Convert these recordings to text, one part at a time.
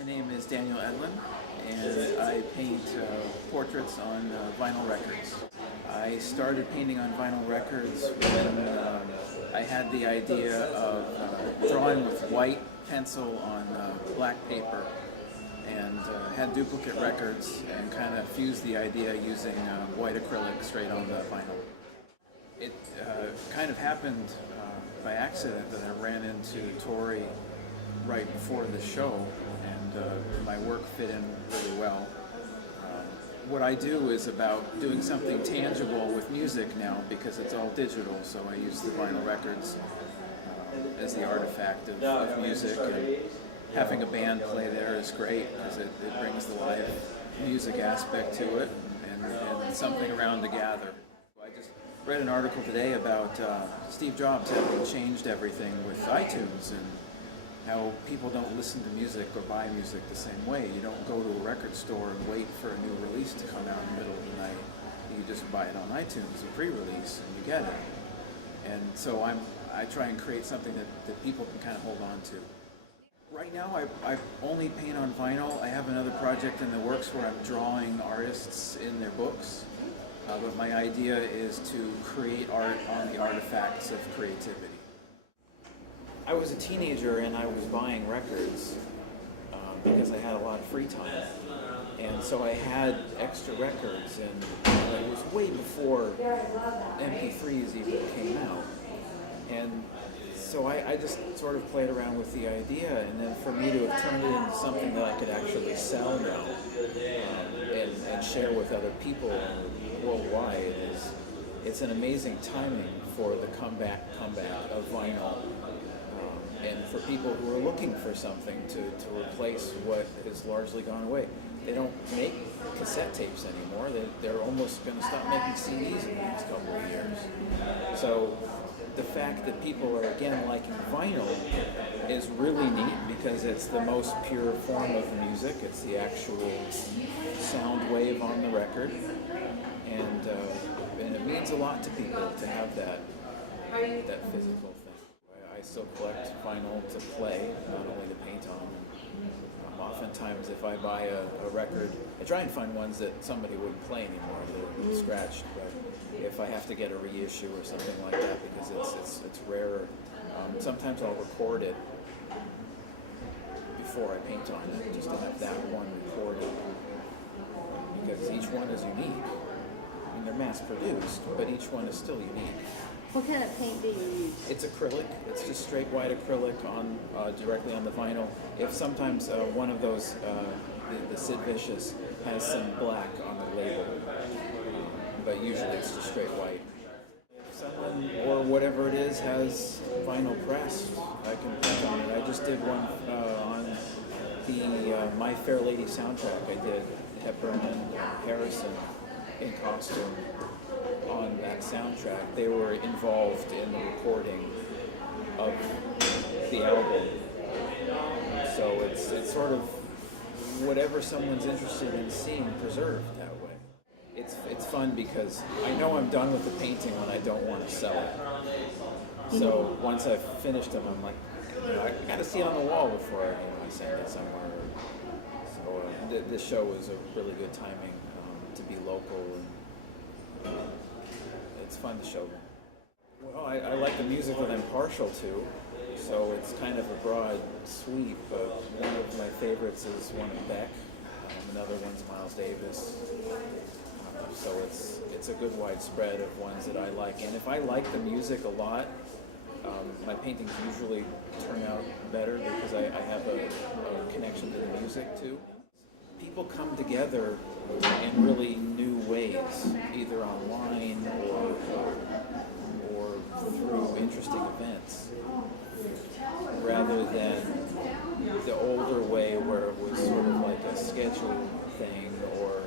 My name is Daniel Edlen, and I paint portraits on vinyl records. I started painting on vinyl records when I had the idea of drawing with white pencil on black paper, and had duplicate records and kind of fused the idea using white acrylic straight on the vinyl. It kind of happened by accident that I ran into Tori right before the show, and my work fit in really well. What I do is about doing something tangible with music now, because it's all digital, so I use the vinyl records as the artifact of music, and having a band play there is great because it brings the live music aspect to it, and something around to gather. I just read an article today about Steve Jobs having changed everything with iTunes, and how people don't listen to music or buy music the same way. You don't go to a record store and wait for a new release to come out in the middle of the night. You just buy it on iTunes, a pre-release, and you get it. And so I try and create something that people can kind of hold on to. Right now I only paint on vinyl. I have another project in the works where I'm drawing artists in their books. But my idea is to create art on the artifacts of creativity. I was a teenager and I was buying records because I had a lot of free time, and so I had extra records, and it was way before MP3s even came out, and so I just sort of played around with the idea, and then for me to have turned it into something that I could actually sell now and share with other people worldwide, it's an amazing timing for the comeback of vinyl. And for people who are looking for something to replace what has largely gone away. They don't make cassette tapes anymore. They're almost going to stop making CDs in the next couple of years. So the fact that people are again liking vinyl is really neat, because it's the most pure form of music. It's the actual sound wave on the record, and it means a lot to people to have that physical thing. I still collect vinyl to play, not only to paint on. Oftentimes, if I buy a record, I try and find ones that somebody wouldn't play anymore, they're scratched. But if I have to get a reissue or something like that, because it's rarer, sometimes I'll record it before I paint on it, just to have that one recorded, because each one is unique. I mean, they're mass-produced, but each one is still unique. What kind of paint do you use? It's acrylic. It's just straight white acrylic on directly on the vinyl. If sometimes one of those, the Sid Vicious, has some black on the label, but usually it's just straight white. If someone, or whatever it is, has vinyl pressed, I can print on it. I just did one on the My Fair Lady soundtrack. I did Hepburn and Harrison in costume on that soundtrack. They were involved in the recording of the album. So it's sort of whatever someone's interested in seeing preserved that way. It's fun because I know I'm done with the painting when I don't want to sell it. So once I've finished them, I'm like, I gotta see it on the wall before I send it somewhere. So this show was a really good timing to be local, and it's fun to show them. Well, I like the music that I'm partial to, so it's kind of a broad sweep. One of my favorites is one of Beck, another one's Miles Davis. So it's a good widespread of ones that I like. And if I like the music a lot, my paintings usually turn out better because I have a connection to the music too. People come together in really new ways, either online or through interesting events, rather than the older way where it was sort of like a scheduled thing, or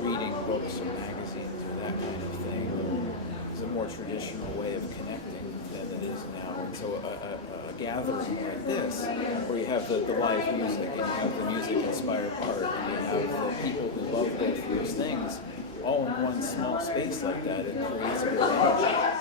reading books or magazines or that kind of thing. It's a more traditional way of connecting than it is now. And so a gathering like this, where you have the live music, and you have the music-inspired art, and you have the people who love both of those things, all in one small space like that, it creates a good energy.